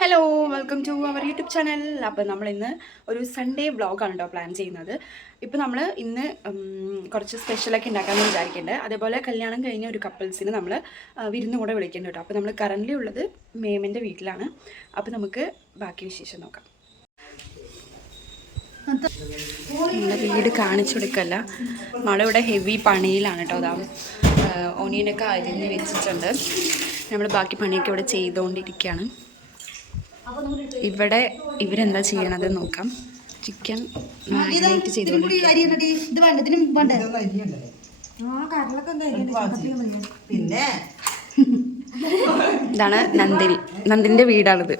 Hello welcome to our YouTube channel അപ്പോൾ നമ്മൾ ഇന്ന് ഒരു സൺഡേ വ്ളോഗാണ് കേട്ടോ പ്ലാൻ ചെയ്യുന്നത്. ഇപ്പോൾ നമ്മൾ ഇന്ന് കുറച്ച് സ്പെഷ്യലൊക്കെ ഉണ്ടാക്കാമെന്ന് വിചാരിക്കുന്നുണ്ട് അതേപോലെ കല്യാണം കഴിഞ്ഞ ഒരു കപ്പിൾസിന് നമ്മൾ വിരുന്ന് കൂടെ വിളിക്കുന്നുണ്ട് കേട്ടോ. അപ്പോൾ നമ്മൾ കറന്റ് ഉള്ളത് മേമിന്റെ വീട്ടിലാണ്. അപ്പോൾ നമുക്ക് ബാക്കി വിശേഷം നോക്കാം. നമ്മുടെ വീട് കാണിച്ചു കൊടുക്കല്ല. നമ്മളിവിടെ ഹെവി പണിയിലാണ് കേട്ടോ അതാ ഓനിയനൊക്കെ അരിഞ്ഞ് വെച്ചിട്ടുണ്ട്. നമ്മൾ ബാക്കി പണിയൊക്കെ ഇവിടെ ചെയ്തുകൊണ്ടിരിക്കുകയാണ് ഇവിടെ ഇവരെന്താ ചെയ്യണത് നോക്കാം. ചിക്കൻ പിന്നെ? ഇതാണ് നന്ദിനി. നന്ദിന്റെ വീടാണിത്.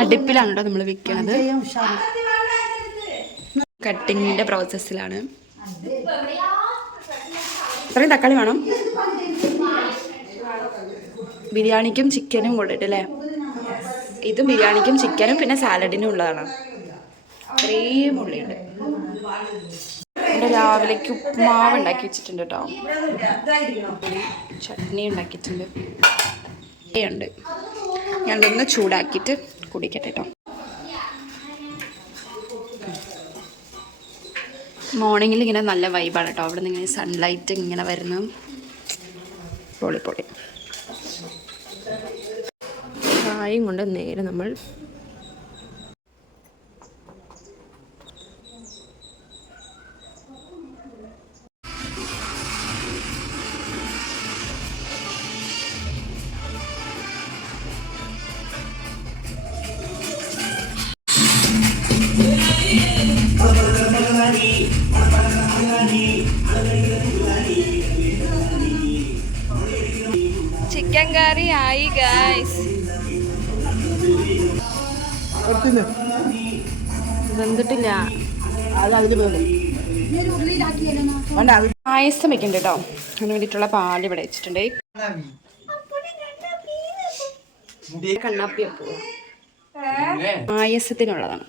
അടുപ്പിലാണ് കേട്ടോ നമ്മൾ വിൽക്കുന്നത് കട്ടിങ്ങിന്റെ പ്രോസസ്സിലാണ് ഇത്രയും തക്കാളി വേണം. ബിരിയാണിക്കും ചിക്കനും കൊണ്ടിട്ട് അല്ലേ ഇതും ബിരിയാണിക്കും ചിക്കനും പിന്നെ സാലഡിനും ഉള്ളതാണ്. ഇത്രയും ഉള്ളിയുണ്ട്. ഇവിടെ രാവിലേക്ക് ഉപ്മാവ് ഉണ്ടാക്കി വെച്ചിട്ടുണ്ട് കേട്ടോ ചട്നി ഉണ്ടാക്കിയിട്ടുണ്ട്. ഉണ്ട്. ഞാനൊന്ന് ചൂടാക്കിയിട്ട് കുടിക്കട്ടെ കേട്ടോ മോർണിംഗിൽ ഇങ്ങനെ നല്ല വൈബാണ് കേട്ടോ അവിടെ നിന്ന് ഇങ്ങനെ സൺലൈറ്റ് ഇങ്ങനെ വരുന്നു. പൊളി പൊളി. ചായയും കൊണ്ട് നേരെ നമ്മൾ ചിക്കൻ കറി ആയി ഗായ്സ് വെന്തിട്ടില്ല. പായസം വെക്കുന്നുണ്ട് കേട്ടോ. അതിന് വേണ്ടിയിട്ടുള്ള പാൽ ഇവിടെ വെച്ചിട്ടുണ്ട്. കണ്ണാപ്പിയപ്പോ. പായസത്തിനുള്ളതാണ്.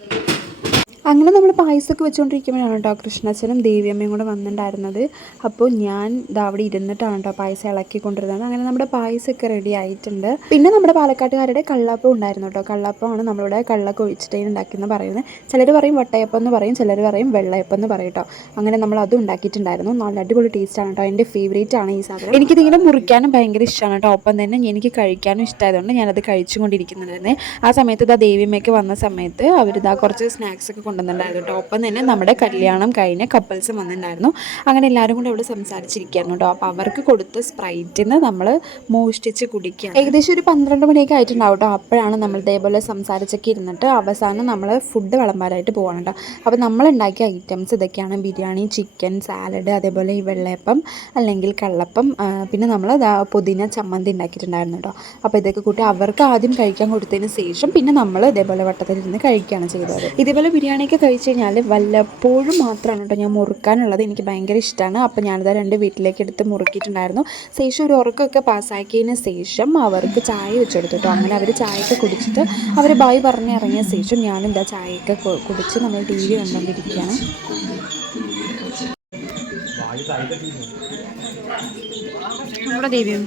അങ്ങനെ നമ്മൾ പായസമൊക്കെ വെച്ചുകൊണ്ടിരിക്കുമ്പോഴാണ് കേട്ടോ കൃഷ്ണച്ചനും ദേവിയമ്മയും കൂടെ വന്നിട്ടുണ്ടായിരുന്നത്. അപ്പോൾ ഞാൻ ഇതാ അവിടെ ഇരുന്നിട്ടാണ് കേട്ടോ പായസം ഇളക്കി ഇളക്കിക്കൊണ്ടിരുന്നത്. അങ്ങനെ നമ്മുടെ പായസമൊക്കെ റെഡി ആയിട്ടുണ്ട്. പിന്നെ നമ്മുടെ പാലക്കാട്ടുകാരുടെ കള്ളപ്പം ഉണ്ടായിരുന്നു കേട്ടോ. കള്ളപ്പമാണ് നമ്മളിവിടെ കള്ളൊക്കെ ഒഴിച്ചിട്ടേ ഉണ്ടാക്കിയെന്ന് പറയുന്നത്. ചിലർ പറയും വട്ടയപ്പം എന്ന് പറയും ചിലർ പറയും വെള്ളയപ്പം എന്ന് പറയും കേട്ടോ. അങ്ങനെ നമ്മൾ അതും ഉണ്ടാക്കിയിട്ടുണ്ടായിരുന്നു. നല്ല അടിപൊളി ടേസ്റ്റാണ് കേട്ടോ. എന്റെ ഫേവറേറ്റ് ആണ് ഈ സാധനം. എനിക്കിതിങ്ങനെ മുറിക്കാനും ഭയങ്കര ഇഷ്ടമാണ് കേട്ടോ. ഒപ്പം തന്നെ എനിക്ക് കഴിക്കാനും ഇഷ്ടമായതുകൊണ്ട് ഞാനത് കഴിച്ചുകൊണ്ടിരിക്കുന്നുണ്ടായിരുന്നേ. ആ സമയത്ത് ഇതാ ദേവിയമ്മയൊക്കെ വന്ന സമയത്ത് അവരിതാ കുറച്ച് സ്നാക്സ് ഒക്കെ കൊണ്ടുവന്നിട്ടുണ്ടായിരുന്നു കേട്ടോ. ഒപ്പം തന്നെ നമ്മുടെ കല്യാണം കഴിഞ്ഞ കപ്പിൾസും വന്നിട്ടുണ്ടായിരുന്നു. അങ്ങനെ എല്ലാവരും കൂടെ ഇവിടെ സംസാരിച്ചിരിക്കുകയായിരുന്നു കേട്ടോ. അപ്പോൾ അവർക്ക് കൊടുത്ത സ്പ്രൈറ്റിന് നമ്മൾ മോഷ്ടിച്ച് കുടിക്കുക ഏകദേശം ഒരു പന്ത്രണ്ട് മണിയൊക്കെ ആയിട്ടുണ്ടാവും കേട്ടോ. അപ്പോഴാണ് നമ്മൾ ഇതേപോലെ സംസാരിച്ചൊക്കെ ഇരുന്നിട്ട് അവസാനം നമ്മൾ ഫുഡ് വിളമ്പാനായിട്ട് പോകണം കേട്ടോ. അപ്പോൾ നമ്മൾ ഉണ്ടാക്കിയ ഐറ്റംസ് ഇതൊക്കെയാണ്. ബിരിയാണി ചിക്കൻ സാലഡ് അതേപോലെ ഈ വെള്ളയപ്പം അല്ലെങ്കിൽ കള്ളപ്പം പിന്നെ നമ്മൾ പുതിന ചമ്മന്തി ഉണ്ടാക്കിയിട്ടുണ്ടായിരുന്നു കേട്ടോ. അപ്പോൾ ഇതൊക്കെ കൂട്ടി അവർക്ക് ആദ്യം കഴിക്കാൻ കൊടുത്തതിന് ശേഷം പിന്നെ നമ്മൾ ഇതേപോലെ വട്ടത്തിൽ ഇരുന്ന് കഴിക്കുകയാണ് ചെയ്തത്. ഇതേപോലെ ബിരിയാണിയൊക്കെ കഴിച്ച് കഴിഞ്ഞാൽ വല്ലപ്പോഴും മാത്രമാണ് കേട്ടോ ഞാൻ മുറുക്കാനുള്ളത് എനിക്ക് ഭയങ്കര ഇഷ്ടമാണ് അപ്പോൾ ഞാനിത് രണ്ട് വീട്ടിലേക്ക് എടുത്ത് മുറുക്കിയിട്ടുണ്ടായിരുന്നു ശേഷം ഒരു ഉറക്കമൊക്കെ പാസ്സാക്കിയതിന് ശേഷം അവർക്ക് ചായ വെച്ച് കൊടുത്തു കേട്ടോ അങ്ങനെ അവർ ചായയൊക്കെ കുടിച്ചിട്ട് അവർ ബായ് പറഞ്ഞ് ഇറങ്ങിയ ശേഷം ഞാനെന്താ ചായയൊക്കെ കുടിച്ച് നമ്മൾ ടി വി കണ്ടുകൊണ്ടിരിക്കുകയാണ് നമ്മുടെ ദേവിയും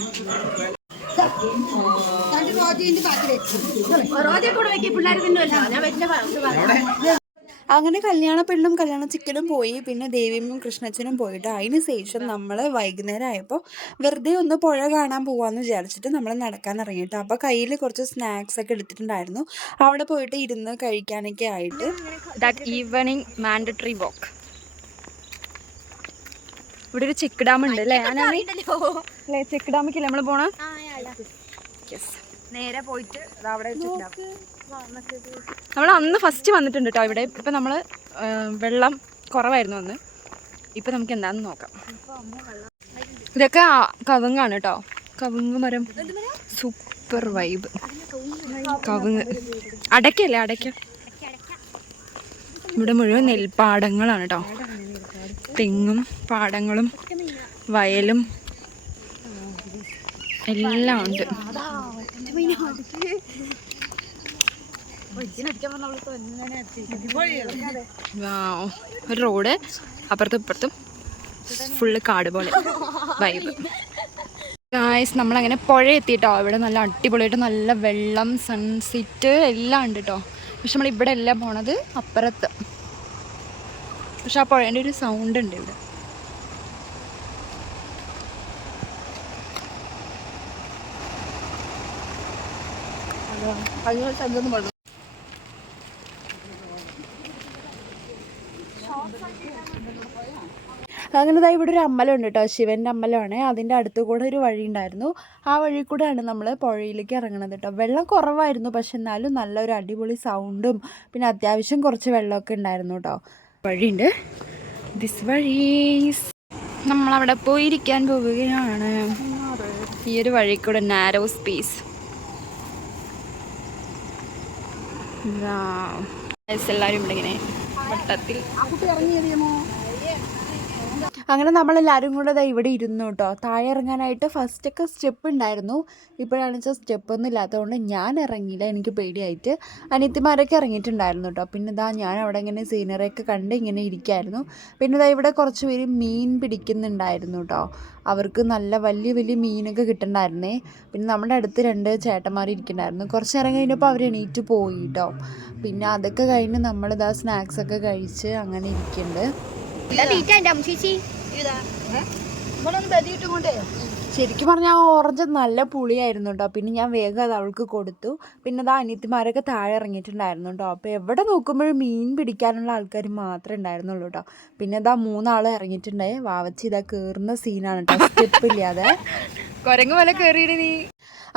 അങ്ങനെ കല്യാണ പെണ്ണും കല്യാണ ചിക്കനും പോയി. പിന്നെ ദേവിയും കൃഷ്ണച്ചനും പോയിട്ട് അതിന് ശേഷം നമ്മൾ വൈകുന്നേരം ആയപ്പോൾ വെറുതെ ഒന്ന് പുഴ കാണാൻ പോവാന്ന് വിചാരിച്ചിട്ട് നമ്മൾ നടക്കാൻ ഇറങ്ങിയിട്ട് അപ്പോൾ കയ്യിൽ കുറച്ച് സ്നാക്സ് ഒക്കെ എടുത്തിട്ടുണ്ടായിരുന്നു. അവിടെ പോയിട്ട് ഇരുന്ന് കഴിക്കാനൊക്കെ ആയിട്ട്. ദാറ്റ് ഈവനിങ് മാൻഡറ്ററി വോക്ക് ഇവിടെ ഒരു ചെക്ക് ഡാം ഉണ്ട് അല്ലേ അല്ലേ ചെക്ക് ഡാമിക്കല്ലേ നമ്മൾ പോണ യെസ് നേരെ പോയിട്ട് ദാ അവിടെ ചെക്ക് ഡാം നമ്മൾ അന്ന് ഫസ്റ്റ് വന്നിട്ടുണ്ട് കേട്ടോ ഇവിടെ. ഇപ്പം നമ്മൾ വെള്ളം കുറവായിരുന്നു അന്ന്. ഇപ്പം നമുക്ക് എന്താണെന്ന് നോക്കാം. ഇതൊക്കെ കവുങ്ങാണ് കേട്ടോ കവുങ്ങ് മരം. Super vibe. കവുങ്ങ്. അടയ്ക്കല്ലേ അടയ്ക്ക? ഇവിടെ മുഴുവൻ നെൽപ്പാടങ്ങളാണ് കേട്ടോ തെങ്ങും പാടങ്ങളും വയലും. എല്ലാം ഉണ്ട്. ഒരു റോഡ് അപ്പുറത്തും ഇപ്പുറത്തും ഫുള്ള് കാട് പോലെ. വൈബ് ഗായ്സ് നമ്മളങ്ങനെ പുഴ എത്തിയിട്ടോ ഇവിടെ നല്ല അടിപൊളിയായിട്ട് നല്ല വെള്ളം സൺസെറ്റ് എല്ലാം ഉണ്ട് കേട്ടോ പക്ഷെ നമ്മൾ ഇവിടെ അല്ല പോണത് അപ്പുറത്ത്. പക്ഷെ ആ പുഴേന്റെ ഒരു സൗണ്ട് ഉണ്ട് ഇവിടെ. അങ്ങനെ ദാ ഇവിടെ ഒരു അമ്മല ഉണ്ട് കേട്ടോ ശിവന്റെ അമ്പലമാണ്. അതിന്റെ അടുത്ത് കൂടെ ഒരു വഴി ഉണ്ടായിരുന്നു ആ വഴി കൂടെയാണ് നമ്മൾ പുഴയിലേക്ക് ഇറങ്ങണത് കേട്ടോ വെള്ളം കുറവായിരുന്നു പക്ഷെ എന്നാലും നല്ലൊരു അടിപൊളി സൗണ്ടും പിന്നെ അത്യാവശ്യം കുറച്ച് വെള്ളമൊക്കെ ഉണ്ടായിരുന്നു കേട്ടോ വഴിയുണ്ട്. ദിസ് വഴി നമ്മളവിടെ പോയിരിക്കാൻ പോവുകയാണ്. ഈ ഒരു വഴി കൂടെ നാരോ സ്പേസ് എല്ലാവരും ഇവിടെ ഇങ്ങനെ വട്ടത്തിൽ അങ്ങനെ നമ്മളെല്ലാവരും കൂടെ ദാ ഇവിടെ ഇരുന്നു കേട്ടോ. താഴെ ഇറങ്ങാനായിട്ട് ഫസ്റ്റൊക്കെ സ്റ്റെപ്പ് ഉണ്ടായിരുന്നു. ഇപ്പോഴാണ് വെച്ചാൽ സ്റ്റെപ്പൊന്നും ഇല്ലാത്തതുകൊണ്ട് ഞാൻ ഇറങ്ങിയില്ല എനിക്ക് പേടിയായിട്ട്. അനിയത്തിമാരൊക്കെ ഇറങ്ങിയിട്ടുണ്ടായിരുന്നു കേട്ടോ. പിന്നെ ഇതാ ഞാൻ അവിടെ ഇങ്ങനെ സീനറിയൊക്കെ കണ്ട് ഇങ്ങനെ ഇരിക്കായിരുന്നു. പിന്നെ ഇതാ ഇവിടെ കുറച്ച് പേര് മീൻ പിടിക്കുന്നുണ്ടായിരുന്നു കേട്ടോ. അവർക്ക് നല്ല വലിയ വലിയ മീനൊക്കെ കിട്ടുന്നുണ്ടായിരുന്നേ പിന്നെ നമ്മുടെ അടുത്ത് രണ്ട് ചേട്ടന്മാർ ഇരിക്കുന്നുണ്ടായിരുന്നു. കുറച്ച് നേരം കഴിഞ്ഞപ്പോൾ അവർ എണീറ്റ് പോയി കേട്ടോ. പിന്നെ അതൊക്കെ കഴിഞ്ഞ് നമ്മളിതാ സ്നാക്സൊക്കെ കഴിച്ച് അങ്ങനെ ഇരിക്കുന്നുണ്ട് ഇതാ. ഇവിടെ ഒന്ന് ബലിയിട്ടും കൊണ്ടേ. ശരിക്കും പറഞ്ഞാൽ ആ ഓറഞ്ച് നല്ല പുളിയായിരുന്നു കേട്ടോ പിന്നെ ഞാൻ വേഗം അത് അവൾക്ക് കൊടുത്തു. പിന്നെ അത് അനിയത്തിമാരൊക്കെ താഴെ ഇറങ്ങിയിട്ടുണ്ടായിരുന്നു കേട്ടോ അപ്പോൾ എവിടെ നോക്കുമ്പോഴും മീൻ പിടിക്കാനുള്ള ആൾക്കാർ മാത്രമേ ഉണ്ടായിരുന്നുള്ളൂ കേട്ടോ പിന്നെ ഇതാ മൂന്നാൾ ഇറങ്ങിയിട്ടുണ്ടായി വാവച്ചി ഇതാ കയറുന്ന സീനാണ് കേട്ടോ സ്റ്റെപ്പ് ഇല്ലാതെ. കുരങ്ങ് പോലെ കയറിയിട്ട് നീ.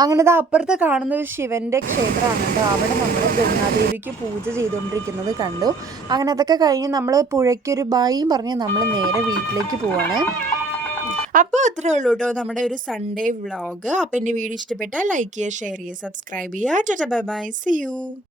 അങ്ങനെ ദാ അപ്പുറത്ത് കാണുന്ന ഒരു ശിവന്റെ ക്ഷേത്രമാണ് കേട്ടോ അവിടെ നമ്മൾ ഗംഗാദേവിക്ക് പൂജ ചെയ്തുകൊണ്ടിരിക്കുന്നത് കണ്ടു. അങ്ങനെ അതൊക്കെ കഴിഞ്ഞ് നമ്മൾ പുഴയ്ക്കൊരു ബായും പറഞ്ഞ് നമ്മൾ നേരെ വീട്ടിലേക്ക് പോവാണ്. അപ്പോൾ അത്രേ ഉള്ളൂ കേട്ടോ നമ്മുടെ ഒരു സൺഡേ വ്ളോഗ് അപ്പോൾ എന്റെ വീഡിയോ ഇഷ്ടപ്പെട്ടാൽ ലൈക്ക് ചെയ്യുക ഷെയർ ചെയ്യുക സബ്സ്ക്രൈബ് ചെയ്യുക. Bye bye C U